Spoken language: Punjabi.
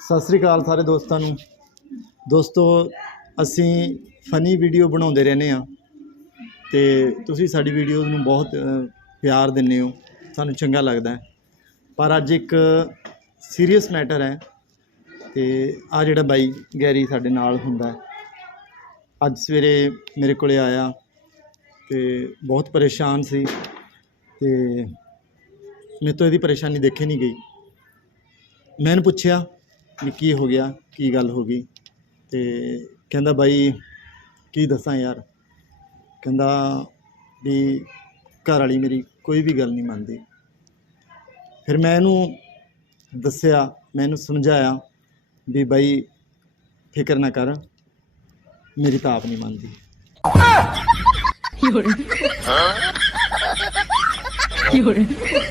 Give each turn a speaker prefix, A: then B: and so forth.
A: ਸਤਿ ਸ੍ਰੀ ਅਕਾਲ ਸਾਰੇ ਦੋਸਤਾਂ ਨੂੰ। ਦੋਸਤੋ, ਅਸੀਂ ਫਨੀ ਵੀਡੀਓ ਬਣਾਉਂਦੇ ਰਹਿੰਦੇ ਆ ਤੇ ਤੁਸੀਂ ਸਾਡੀ ਵੀਡੀਓਜ਼ ਨੂੰ ਬਹੁਤ ਪਿਆਰ ਦਿੰਦੇ ਹੋ। ਸਾਨੂੰ ਚੰਗਾ ਲੱਗਦਾ ਹੈ। ਪਰ ਅੱਜ ਇੱਕ ਸੀਰੀਅਸ ਮੈਟਰ ਹੈ। ਤੇ ਆ ਜਿਹੜਾ ਬਾਈ ਗੈਰੀ ਸਾਡੇ ਨਾਲ ਹੁੰਦਾ ਅੱਜ ਸਵੇਰੇ ਮੇਰੇ ਕੋਲੇ ਆਇਆ ਤੇ ਬਹੁਤ ਪਰੇਸ਼ਾਨ ਸੀ। ਤੇ ਮੇਰੇ ਤੋਂ ਇਹਦੀ ਪਰੇਸ਼ਾਨੀ ਦੇਖੀ ਨਹੀਂ ਗਈ। ਮੈਂ ਪੁੱਛਿਆ ਵੀ ਕੀ ਹੋ ਗਿਆ, ਕੀ ਗੱਲ ਹੋ ਗਈ? ਤੇ ਕਹਿੰਦਾ ਬਾਈ, ਕੀ ਦੱਸਾਂ ਯਾਰ? ਕਹਿੰਦਾ ਵੀ ਘਰ ਵਾਲੀ ਮੇਰੀ ਕੋਈ ਵੀ ਗੱਲ ਨਹੀਂ ਮੰਨਦੀ। ਫਿਰ ਮੈਂ ਇਹਨੂੰ ਦੱਸਿਆ, ਮੈਂ ਇਹਨੂੰ ਸਮਝਾਇਆ ਵੀ ਬਾਈ, ਫਿਕਰ ਨਾ ਕਰ, ਮੇਰੀ ਤਾਂ ਆਪ ਨਹੀਂ ਮੰਨਦੀ।
B: ਕੀ ਹੋ ਰਿਹਾ? ਕੀ ਹੋ ਰਿਹਾ?